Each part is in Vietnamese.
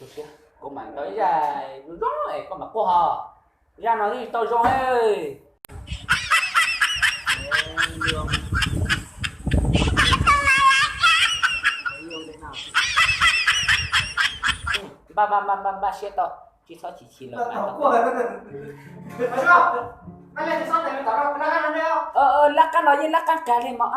Tôi kia, cô mạnh tới ra rồi, con mà cô hò ra nói đi tôi rồi ơi. Lương lương thế nào? Ba xe to chỉ số chỉ là bạn Của phải không? Anh lên xong này tao đâu, nó đâu? lắc cái nói với lắc cái cà lên mọ.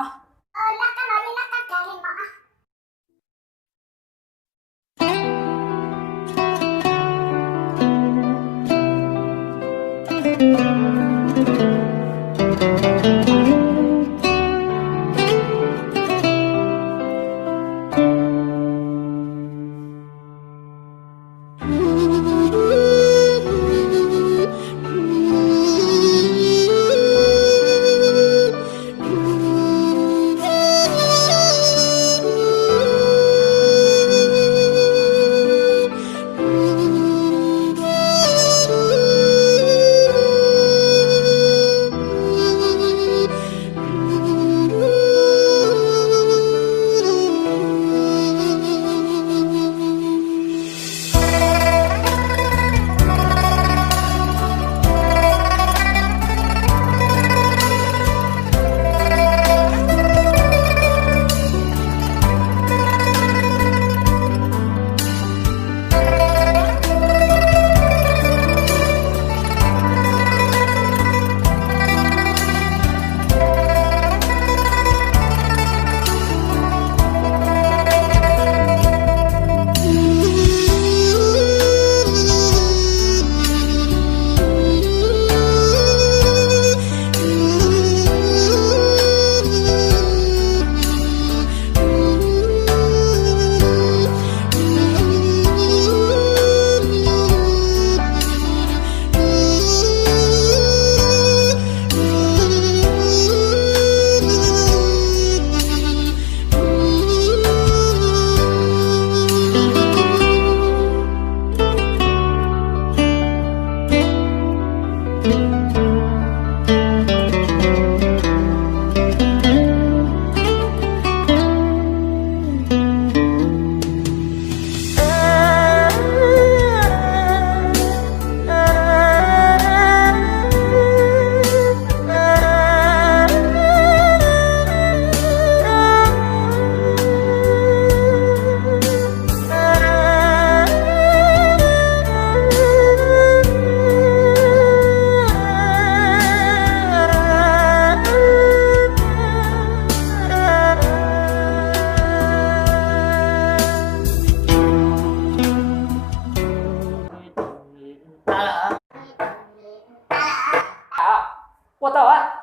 Qua tao á,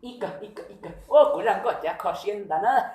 Ika. Oh, kurang kok ya kau sian dana.